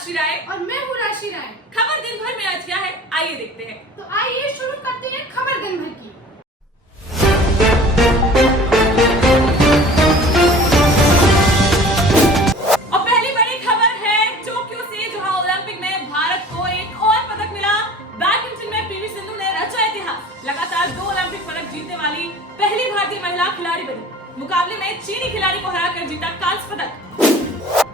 साक्षी राय और मैं हूँ राशि राय। खबर दिन भर में आज क्या है आइए देखते हैं। तो आइए शुरू करते हैं खबर दिन भर की। और पहली बड़ी खबर है टोक्यो से, जहां ओलंपिक में भारत को एक और पदक मिला। बैडमिंटन में पीवी सिंधु ने रचा इतिहास, लगातार 2 ओलंपिक पदक जीतने वाली पहली भारतीय महिला खिलाड़ी बनी। मुकाबले में चीनी खिलाड़ी को हराकर जीता कांस्य पदक।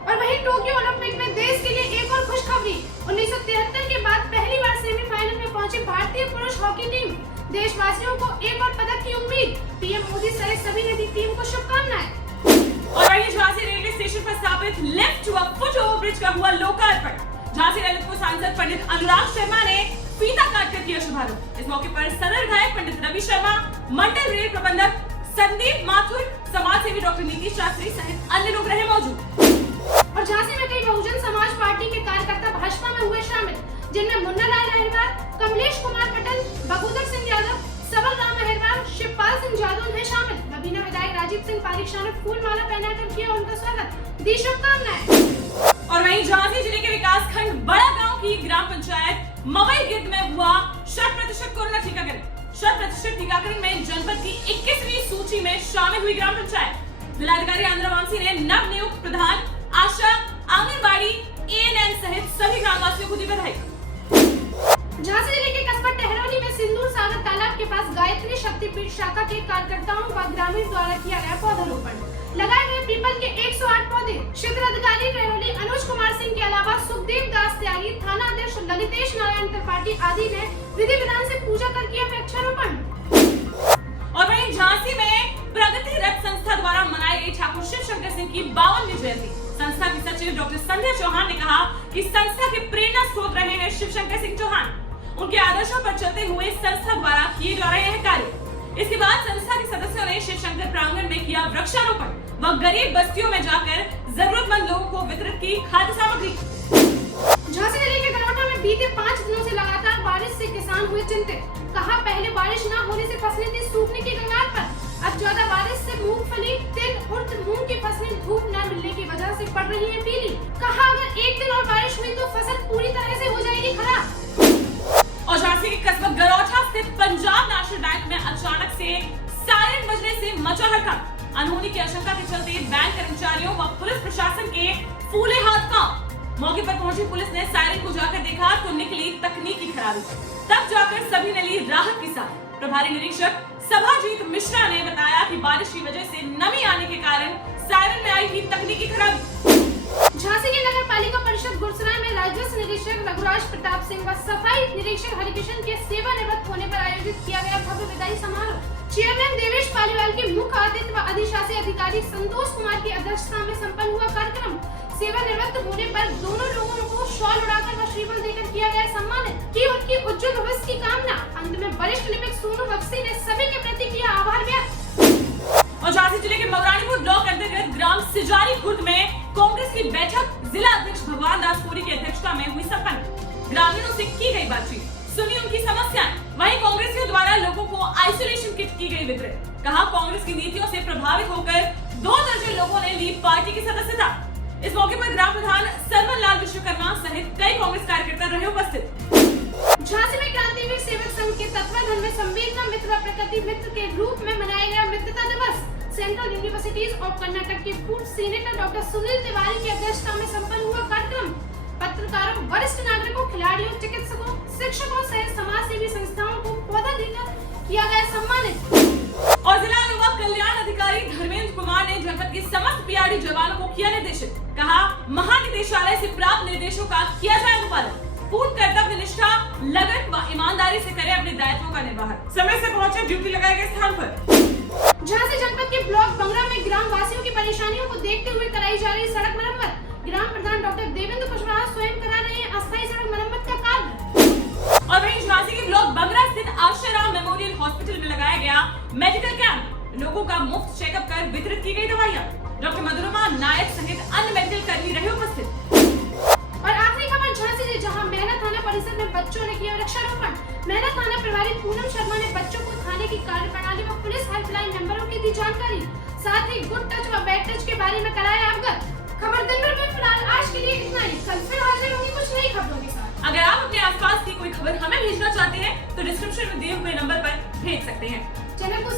और वहीं टोक्यो ओलंपिक में देश के लिए एक और खुशखबरी। 1973 के बाद पहली बार सेमीफाइनल में पहुंची भारतीय पुरुष हॉकी टीम। देशवासियों को एक और पदक की उम्मीद। पीएम मोदी सहित सभी ने दी टीम को शुभकामनाएं। और वहीं झांसी रेलवे स्टेशन पर स्थापित lift to a foot over bridge का हुआ लोकार्पण। झांसी ललितपुर सांसद पंडित अनुराग शर्मा ने फीता काटकर किया शुभारंभ। इस मौके पर सदर विधायक पंडित रवि शर्मा, मंडल रेल प्रबंधक संदीप माथुर, समाज सेवी डॉक्टर नीतीश शास्त्री सहित अन्य लोग रहे मौजूद। और झांसी में कई बहुजन समाज पार्टी के कार्यकर्ता भाजपा में हुए शामिल, जिनमें मुन्ना लाल अहिरवार, कमलेश कुमार पटेल, बगुदर सिंह यादव, सबल राम अहिरवार, शिवपाल सिंह यादव हैं शामिल। नवीना विधायक राजीव सिंह पारिक शाह ने फूल माला पहनाकर किया उनका स्वागत, दी शुभकामनाएं। और वहीं झांसी जिले के विकास खंड बड़ा गांव की ग्राम पंचायत मवई गिद्ध में हुआ 100% कोरोना टीकाकरण। 100% टीकाकरण में जनपद की 21वीं सूची में शामिल हुई ग्राम पंचायत। जिलाधिकारी आंध्रा वामसी ने नव नियुक्त प्रधान, आशा, आंगनबाड़ी, एएनएम सहित सभी ग्रामवासियों को दी बधाई। झांसी जिले के कस्बा टहरौली में सिंदूर सागर तालाब के पास गायत्री शक्तिपीठ शाखा के कार्यकर्ताओं व ग्रामीण द्वारा किया गया पौधारोपण। लगाए गए पीपल के 108 पौधे। क्षेत्र अधिकारी टहरौली अनुज कुमार सिंह के अलावा सुखदेव दास त्यागी, थाना अध्यक्ष ललितेश नारायण त्रिपाठी आदि ने विधि विधान से पूजा कर किया वृक्षारोपण। और वहीं झांसी में प्रगति रथ संस्था द्वारा मनाई गई ठाकुर शिव शंकर सिंह की 52वीं जयंती। संस्था की सचिव डॉक्टर संध्या चौहान ने कहा कि संस्था के प्रेरणा स्रोत रहे हैं शिव शंकर सिंह चौहान। उनके आदर्शों पर चलते हुए संस्था द्वारा किए जा रहे हैं कार्य। इसके बाद संस्था के सदस्यों ने शिव शंकर प्रांगण में किया वृक्षारोपण व गरीब बस्तियों में जाकर जरूरतमंद लोगों को वितरित की खाद्य सामग्री। झांसी जिले के गरौटा में बीते 5 दिनों से लगातार बारिश से किसान हुए चिंतित। कहा पहले बारिश न होने से फसलें थी सूखने की कगार पर, अब ज्यादा बारिश से मूंगफली, तिल, उड़द, मूंग की फसलें धूप न मिलने की वजह से पड़ रही है पीली। कहा अगर एक दिन और बारिश हुई तो फसल पूरी तरह से हो जाएगी खराब। और झांसी के कस्बा गरौटा स्थित पंजाब नेशनल बैंक में अचानक से सायरन बजने से मचा हड़कंप। अनहोनी की आशंका के चलते बैंक कर्मचारियों व पुलिस प्रशासन के फूले हाथ कांप। मौके पर पहुंची पुलिस ने सायरन को जाकर देखा तो निकली तकनीकी खराबी। तब जाकर सभी ने ली राहत की सांस। प्रभारी निरीक्षक सभाजीत मिश्रा ने बताया कि बारिश की वजह से नमी आने के कारण सायरन में आई थी तकनीकी खराबी। झांसी के नगर पालिका परिषद गुरसराय में राजस्व निरीक्षक रघुराज प्रताप सिंह व सफाई निरीक्षक हरिकिशन के सेवानिवृत्त होने पर आयोजित किया गया भव्य विदाई समारोह। चेयरमैन देवेश पालीवाल के मुख्य अतिथि व अधिशासी अधिकारी संतोष कुमार की अध्यक्षता में संपन्न हुआ कार्यक्रम। सेवानिवृत्त होने पर दोनों लोगों को शॉल उड़ाकर व श्रीफल देकर किया गया सम्मानित की उनकी उज्जवल भविष्य की कामना। अंत में वरिष्ठ लिपिक सोनू बख्शी ने सभी के प्रति किया आभार व्यक्त। और झांसी जिले के मवरानीपुर ब्लॉक अंतर्गत ग्राम सिजारी खुर्द में कांग्रेस की बैठक जिला अध्यक्ष भगवान दास पुरी की अध्यक्षता में हुई संपन्न। ग्रामीणों से की गई बातचीत, सुनी उनकी समस्याएं। वहीं कांग्रेस के द्वारा लोगों को आइसोलेशन किट की गई वितरित। कहा कांग्रेस की नीतियों से प्रभावित होकर 2 दर्जन लोगों ने ली पार्टी की सदस्यता। इस मौके पर ग्राम प्रधान सरमन लाल विश्वकर्मा सहित कई कांग्रेस कार्यकर्ता रहे उपस्थित। झांसी में क्रांतिवीर सेवक संघ के तत्वाधान में संवेदना मित्र व प्रकृति मित्र के रूप में मनाया गया मित्रता दिवस। सेंट्रल यूनिवर्सिटीज ऑफ कर्नाटक के पूर्व सीनेटर डॉक्टर सुनील तिवारी की अध्यक्षता में संपन्न हुआ कार्यक्रम। पत्रकारों, वरिष्ठ नागरिकों, खिलाड़ियों, चिकित्सकों, शिक्षकों सहित समाज सेवी संस्थाओं को पौधा देकर किया गया सम्मानित। और जिला युवा कल्याण अधिकारी धर्मेंद्र कुमार ने जनपद के समस्त पीआरडी जवानों को किया निर्देशित। कहा महानिदेशालय से प्राप्त निर्देशों का किया जाए अनुपालन। पूर्ण कर्तव्य निष्ठा, लगन व ईमानदारी से करें अपने दायित्वों का निर्वहन। समय से पहुंचे ड्यूटी लगाए गए स्थान पर। झांसी जनपद के ब्लॉक बंगरा में ग्राम वासियों की परेशानियों को देखते हुए कराई जा रही सड़क मरम्मत। ग्राम प्रधान डॉक्टर देवेंद्र कुशवाहा स्वयं करा रहे हैं अस्थायी सड़क मरम्मत का कार्य। और वहीं झांसी के ब्लॉक बंगरा स्थित आशाराम मेमोरियल हॉस्पिटल में लगाया गया मेडिकल कैंप। लोगों का मुफ्त चेकअप कर वितरित की गई दवाइयां। डॉक्टर मधुरमा नायक सहित अन्य मेडिकल कर्मी रहे उपस्थित। और आखिरी खबर झांसी से, जहां मेहनत थाना परिसर में बच्चों ने किया वृक्षारोपण। मेहनत थाना प्रभारी पूनम शर्मा ने बच्चों को थाने की कार्यप्रणाली व पुलिस हेल्पलाइन नंबरों की दी जानकारी। साथ ही गुड टच व बैड टच के बारे में कराया अवगत। खबर दिन भर में फिलहाल आज के लिए इतना ही। कल फिर हाजिर होंगे। डिस्क्रिप्शन में दिए हुए नंबर पर भेज सकते हैं। चैनल को